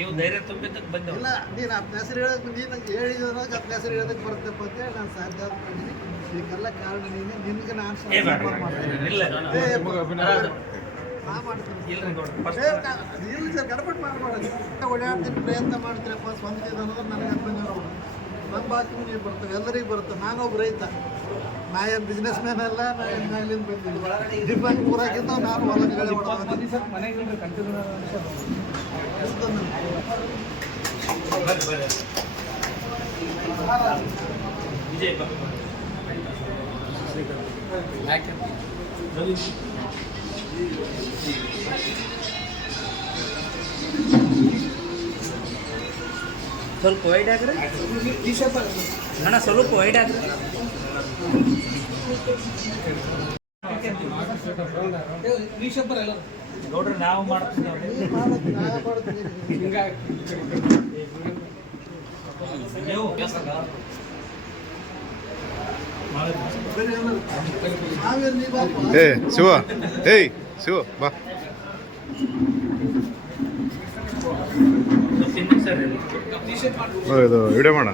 ನೀವು ಧೈರ್ಯ ತುಂಬಿದ್ದಕ್ಕೆ ಬಂದೆವು. ಇಲ್ಲ ನೀನು ಹತ್ತು ಹೆಸರು ಹೇಳೋದು ನೀನು ನಂಗೆ ಹೇಳಿದಾಗ ಹತ್ತು ಹೆಸರು ಹೇಳೋದಕ್ಕೆ ಬರ್ತಪ್ಪ ಅಂತೇಳಿ ನಾನು ಸಾಧ್ಯ ಮಾಡಿದ್ದೀನಿ. ಇದಕ್ಕೆಲ್ಲ ಕಾರಣ ನೀನು ನಿನಗೆ ನಾನು ಮಾಡ್ತೀನಿ. ಇಲ್ಲ ನಾ ಮಾಡ್ತೀನಿ. ಇಲ್ಲ ಸರ್ ಗಡಪಟ್ಟು ಮಾಡಬಾರ್ದು. ಓಡಾಡ್ತೀನಿ ಪ್ರಯತ್ನ ಮಾಡ್ತೀರಪ್ಪ ಸ್ವಂತ ಅನ್ನೋದು ನನಗೆ ಬಂದಿರೋ ನಮ್ಮ ಬಾಕಿ ನೀವು ಬರ್ತವೆ ಎಲ್ಲರಿಗೂ ಬರುತ್ತೆ. ನಾನೊಬ್ಬ ರೈತ, ನಾ ಏನು ಬಿಸ್ನೆಸ್ ಮ್ಯಾನ್ ಅಲ್ಲ, ನಾ ಏನು ಮ್ಯಾಲಿಂದ ಬಂದಿಲ್ಲ. ಡಿಪೆಂಡ್ ಊರಾಗಿದ್ದ ನಾನು ಹೊಲಗಳೇ ವಿಜಯ್ ಸ್ವಲ್ಪ ವೈಡ್ ಆಗ್ರಿ ಅಣ್ಣ, ಸ್ವಲ್ಪ ವೈಡ್ ಆಗ್ರಿ. ನೋಡ್ರಿ ನಾವು ಮಾಡ್ತೀವಿ. ನೀವು ಶಿವ ಶಿವ ಬಾ. ಇದು ವಿಡಿಯೋ ಮಾಡ.